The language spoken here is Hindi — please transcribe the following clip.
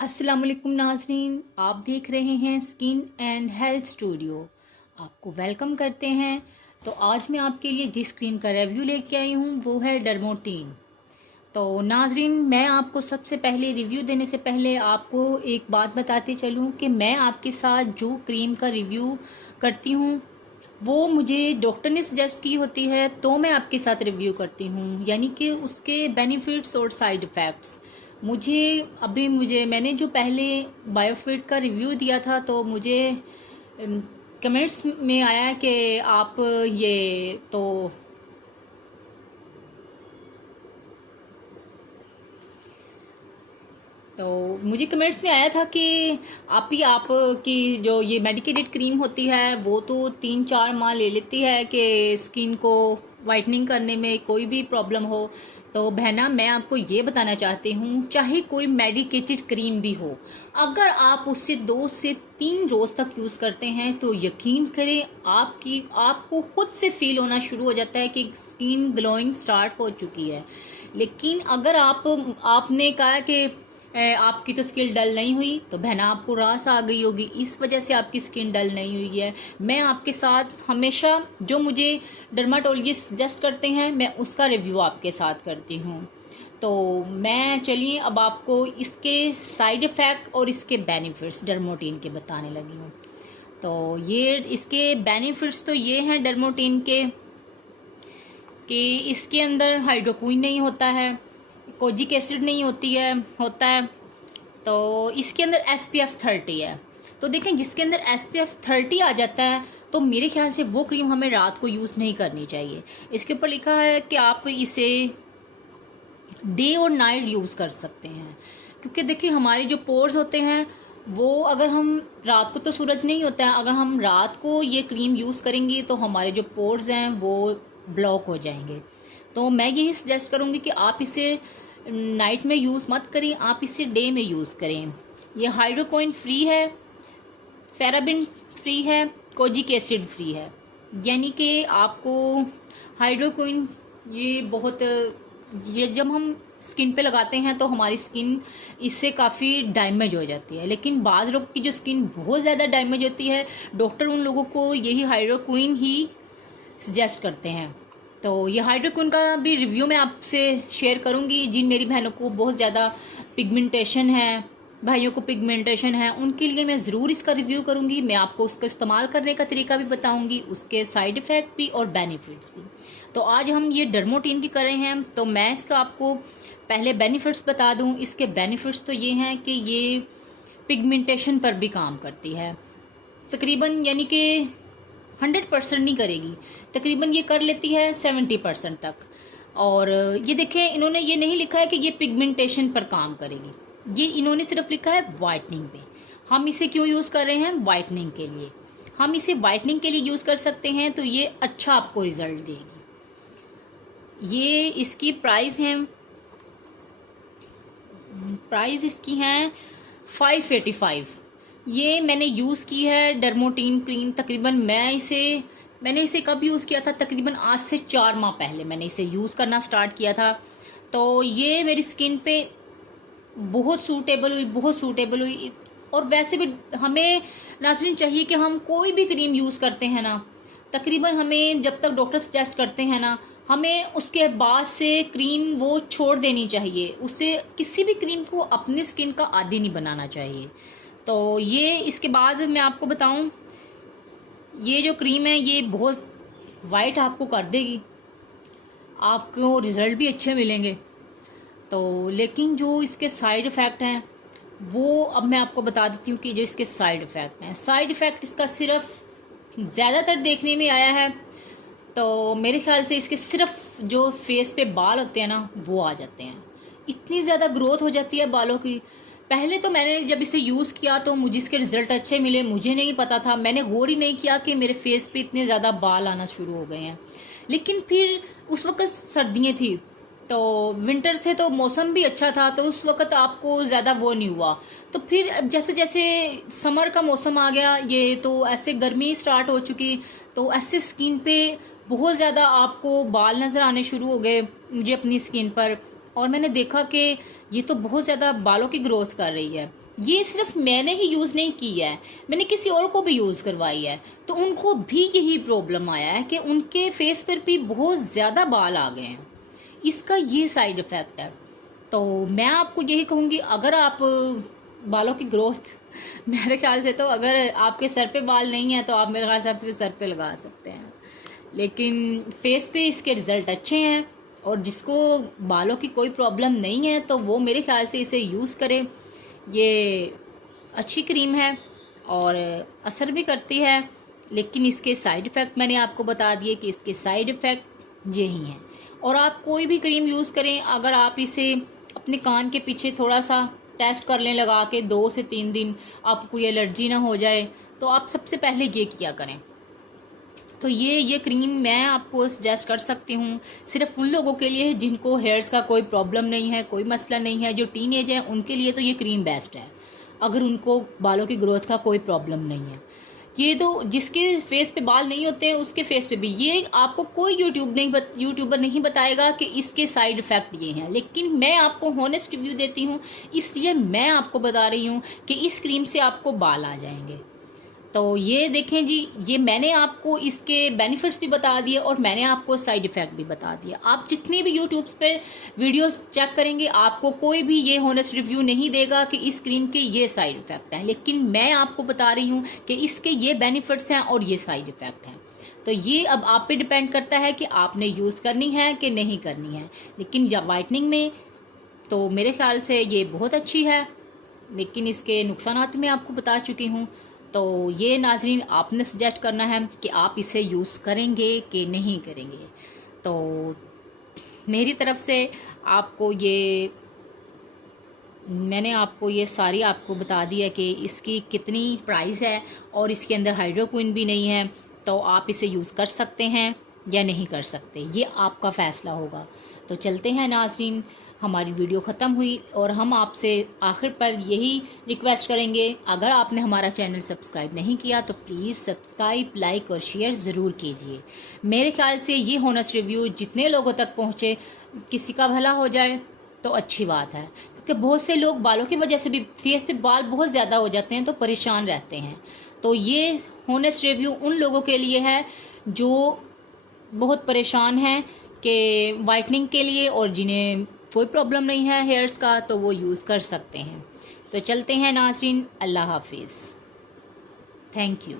अस्सलाम वालेकुम नाज़रीन, आप देख रहे हैं स्किन एंड हेल्थ स्टूडियो। आपको वेलकम करते हैं। तो आज मैं आपके लिए जिस क्रीम का रिव्यू लेके आई हूँ वो है डर्मोटीन। तो नाज़रीन, मैं आपको सबसे पहले रिव्यू देने से पहले आपको एक बात बताते चलूँ कि मैं आपके साथ जो क्रीम का रिव्यू करती हूँ वो मुझे डॉक्टर ने सजेस्ट की होती है, तो मैं आपके साथ रिव्यू करती हूँ, यानी कि उसके बेनिफिट्स और साइड इफ़ेक्ट्स। मुझे मैंने जो पहले बायोफिट का रिव्यू दिया था तो मुझे कमेंट्स में आया कि आप ये तो तो मुझे कमेंट्स में आया था कि आप की जो ये मेडिकेटेड क्रीम होती है वो तो 3-4 माह ले लेती है कि स्किन को वाइटनिंग करने में कोई भी प्रॉब्लम हो। तो बहना, मैं आपको ये बताना चाहती हूँ, चाहे कोई मेडिकेटेड क्रीम भी हो, अगर आप उससे 2 से 3 रोज़ तक यूज़ करते हैं तो यकीन करें आपको खुद से फील होना शुरू हो जाता है कि स्किन ग्लोइंग स्टार्ट हो चुकी है। लेकिन अगर आपने कहा कि आपकी तो स्किन डल नहीं हुई, तो बहना आपको रास आ गई होगी, इस वजह से आपकी स्किन डल नहीं हुई है। मैं आपके साथ हमेशा जो मुझे डर्माटोलॉजिस्ट सजेस्ट करते हैं मैं उसका रिव्यू आपके साथ करती हूँ। तो मैं चलिए अब आपको इसके साइड इफ़ेक्ट और इसके बेनिफिट्स डर्मोटीन के बताने लगी हूँ। तो ये इसके बेनिफिट्स तो ये हैं डर्मोटीन के कि इसके अंदर हाइड्रोक्विन नहीं होता है, कोजिक एसिड नहीं होता है। तो इसके अंदर SPF 30 है। तो देखें, जिसके अंदर SPF 30 आ जाता है तो मेरे ख्याल से वो क्रीम हमें रात को यूज़ नहीं करनी चाहिए। इसके ऊपर लिखा है कि आप इसे डे और नाइट यूज़ कर सकते हैं, क्योंकि देखिए हमारे जो पोर्स होते हैं वो, अगर हम रात को तो सूरज नहीं होता है, अगर हम रात को ये क्रीम यूज़ करेंगे तो हमारे जो पोर्स हैं वो ब्लॉक हो जाएंगे। तो मैं यही सजेस्ट करूँगी कि आप इसे नाइट में यूज़ मत करें, आप इसे डे में यूज़ करें। ये हाइड्रोक्विन फ्री है, पैराबिन फ्री है, कोजिक एसिड फ्री है, यानी कि आपको हाइड्रोक्विन ये जब हम स्किन पे लगाते हैं तो हमारी स्किन इससे काफ़ी डैमेज हो जाती है। लेकिन बाज़ लोग की जो स्किन बहुत ज़्यादा डैमेज होती है, डॉक्टर उन लोगों को यही हाइड्रोक्विन ही सजेस्ट करते हैं। तो ये हाइड्रोक्विन का भी रिव्यू मैं आपसे शेयर करूंगी। जिन मेरी बहनों को बहुत ज़्यादा पिगमेंटेशन है, भाइयों को पिगमेंटेशन है, उनके लिए मैं ज़रूर इसका रिव्यू करूंगी। मैं आपको उसका इस्तेमाल करने का तरीका भी बताऊंगी, उसके साइड इफ़ेक्ट भी और बेनिफिट्स भी। तो आज हम ये डर्मोटीन की कर रहे हैं, तो मैं इसका आपको पहले बेनिफिट्स बता दूं। इसके बेनिफिट्स तो ये हैं कि ये पिगमेंटेशन पर भी काम करती है तकरीबन, यानी कि 100% नहीं करेगी, तकरीबन ये कर लेती है 70% तक। और ये देखें, इन्होंने ये नहीं लिखा है कि ये पिगमेंटेशन पर काम करेगी, ये इन्होंने सिर्फ लिखा है वाइटनिंग पे। हम इसे क्यों यूज़ कर रहे हैं? वाइटनिंग के लिए। हम इसे वाइटनिंग के लिए यूज़ कर सकते हैं, तो ये अच्छा आपको रिजल्ट देगी। ये इसकी प्राइस इसकी हैं 585। ये मैंने यूज़ की है डर्मोटीन क्रीम, तकरीबन मैंने इसे कब यूज़ किया था? तकरीबन आज से 4 माह पहले मैंने इसे यूज़ करना स्टार्ट किया था। तो ये मेरी स्किन पे बहुत सूटेबल हुई। और वैसे भी हमें नाज़रीन चाहिए कि हम कोई भी क्रीम यूज़ करते हैं ना, तकरीबन हमें जब तक डॉक्टर सजेस्ट करते हैं ना, हमें उसके बाद से क्रीम वो छोड़ देनी चाहिए। उसे किसी भी क्रीम को अपनी स्किन का आदी नहीं बनाना चाहिए। तो ये इसके बाद मैं आपको बताऊं, ये जो क्रीम है ये बहुत वाइट आपको कर देगी, आपको रिज़ल्ट भी अच्छे मिलेंगे। तो लेकिन जो इसके साइड इफ़ेक्ट हैं वो अब मैं आपको बता देती हूँ कि जो इसके साइड इफ़ेक्ट हैं, साइड इफ़ेक्ट इसका सिर्फ ज़्यादातर देखने में आया है तो मेरे ख्याल से इसके सिर्फ जो फेस पे बाल होते हैं ना वो आ जाते हैं। इतनी ज़्यादा ग्रोथ हो जाती है बालों की। पहले तो मैंने जब इसे यूज़ किया तो मुझे इसके रिज़ल्ट अच्छे मिले, मुझे नहीं पता था, मैंने गौर ही नहीं किया कि मेरे फेस पे इतने ज़्यादा बाल आना शुरू हो गए हैं। लेकिन फिर उस वक्त सर्दियाँ थी, तो विंटर थे तो मौसम भी अच्छा था, तो उस वक्त आपको ज़्यादा वो नहीं हुआ। तो फिर जैसे जैसे समर का मौसम आ गया, ये तो ऐसे गर्मी स्टार्ट हो चुकी, तो ऐसे स्किन पे बहुत ज़्यादा आपको बाल नज़र आने शुरू हो गए मुझे अपनी स्किन पर। और मैंने देखा कि ये तो बहुत ज़्यादा बालों की ग्रोथ कर रही है। ये सिर्फ मैंने ही यूज़ नहीं की है, मैंने किसी और को भी यूज़ करवाई है, तो उनको भी यही प्रॉब्लम आया है कि उनके फेस पर भी बहुत ज़्यादा बाल आ गए हैं। इसका ये साइड इफ़ेक्ट है। तो मैं आपको यही कहूँगी, अगर आप बालों की ग्रोथ मेरे ख्याल से तो अगर आपके सर पे बाल नहीं है तो आप मेरे ख्याल से आप इसे सर पे लगा सकते हैं, लेकिन फेस पे इसके रिज़ल्ट अच्छे हैं। और जिसको बालों की कोई प्रॉब्लम नहीं है तो वो मेरे ख्याल से इसे यूज़ करे। ये अच्छी क्रीम है और असर भी करती है, लेकिन इसके साइड इफ़ेक्ट मैंने आपको बता दिए कि इसके साइड इफ़ेक्ट यही हैं। और आप कोई भी क्रीम यूज़ करें, अगर आप इसे अपने कान के पीछे थोड़ा सा टेस्ट कर लें लगा के 2 से 3 दिन, आपको कोई एलर्जी ना हो जाए, तो आप सबसे पहले ये किया करें। तो ये क्रीम मैं आपको सजेस्ट कर सकती हूँ, सिर्फ उन लोगों के लिए जिनको हेयर्स का कोई प्रॉब्लम नहीं है, कोई मसला नहीं है, जो टीनेज है उनके लिए तो ये क्रीम बेस्ट है, अगर उनको बालों की ग्रोथ का कोई प्रॉब्लम नहीं है। ये तो जिसके फेस पे बाल नहीं होते हैं उसके फेस पे भी, ये आपको कोई यूट्यूबर नहीं बताएगा कि इसके साइड इफ़ेक्ट ये हैं, लेकिन मैं आपको हॉनेस्ट रिव्यू देती हूँ, इसलिए मैं आपको बता रही हूँ कि इस क्रीम से आपको बाल आ जाएंगे। तो ये देखें जी, ये मैंने आपको इसके बेनिफिट्स भी बता दिए और मैंने आपको साइड इफ़ेक्ट भी बता दिया। आप जितनी भी यूट्यूब पर वीडियोस चेक करेंगे, आपको कोई भी ये हॉनेस्ट रिव्यू नहीं देगा कि इस क्रीम के ये साइड इफ़ेक्ट हैं, लेकिन मैं आपको बता रही हूँ कि इसके ये बेनिफिट्स हैं और ये साइड इफ़ेक्ट हैं। तो ये अब आप पे डिपेंड करता है कि आपने यूज़ करनी है कि नहीं करनी है। लेकिन जब वाइटनिंग में तो मेरे ख्याल से ये बहुत अच्छी है, लेकिन इसके नुकसान भी मैं आपको बता चुकी हूँ। तो ये नाजरीन आपने सजेस्ट करना है कि आप इसे यूज़ करेंगे कि नहीं करेंगे। तो मेरी तरफ से आपको ये मैंने आपको ये सारी आपको बता दी है कि इसकी कितनी प्राइस है और इसके अंदर हाइड्रोक्विन भी नहीं है, तो आप इसे यूज़ कर सकते हैं या नहीं कर सकते, ये आपका फ़ैसला होगा। तो चलते हैं नाजरीन, हमारी वीडियो ख़त्म हुई और हम आपसे आखिर पर यही रिक्वेस्ट करेंगे, अगर आपने हमारा चैनल सब्सक्राइब नहीं किया तो प्लीज़ सब्सक्राइब, लाइक और शेयर ज़रूर कीजिए। मेरे ख्याल से ये हॉनेस्ट रिव्यू जितने लोगों तक पहुँचे, किसी का भला हो जाए तो अच्छी बात है, क्योंकि बहुत से लोग बालों की वजह से भी फेस पे बाल बहुत ज़्यादा हो जाते हैं तो परेशान रहते हैं। तो ये हॉनेस्ट रिव्यू उन लोगों के लिए है जो बहुत परेशान हैं कि वाइटनिंग के लिए, और जिन्हें कोई प्रॉब्लम नहीं है हेयर्स का तो वो यूज़ कर सकते हैं। तो चलते हैं नाज़रीन, अल्लाह हाफिज़, थैंक यू।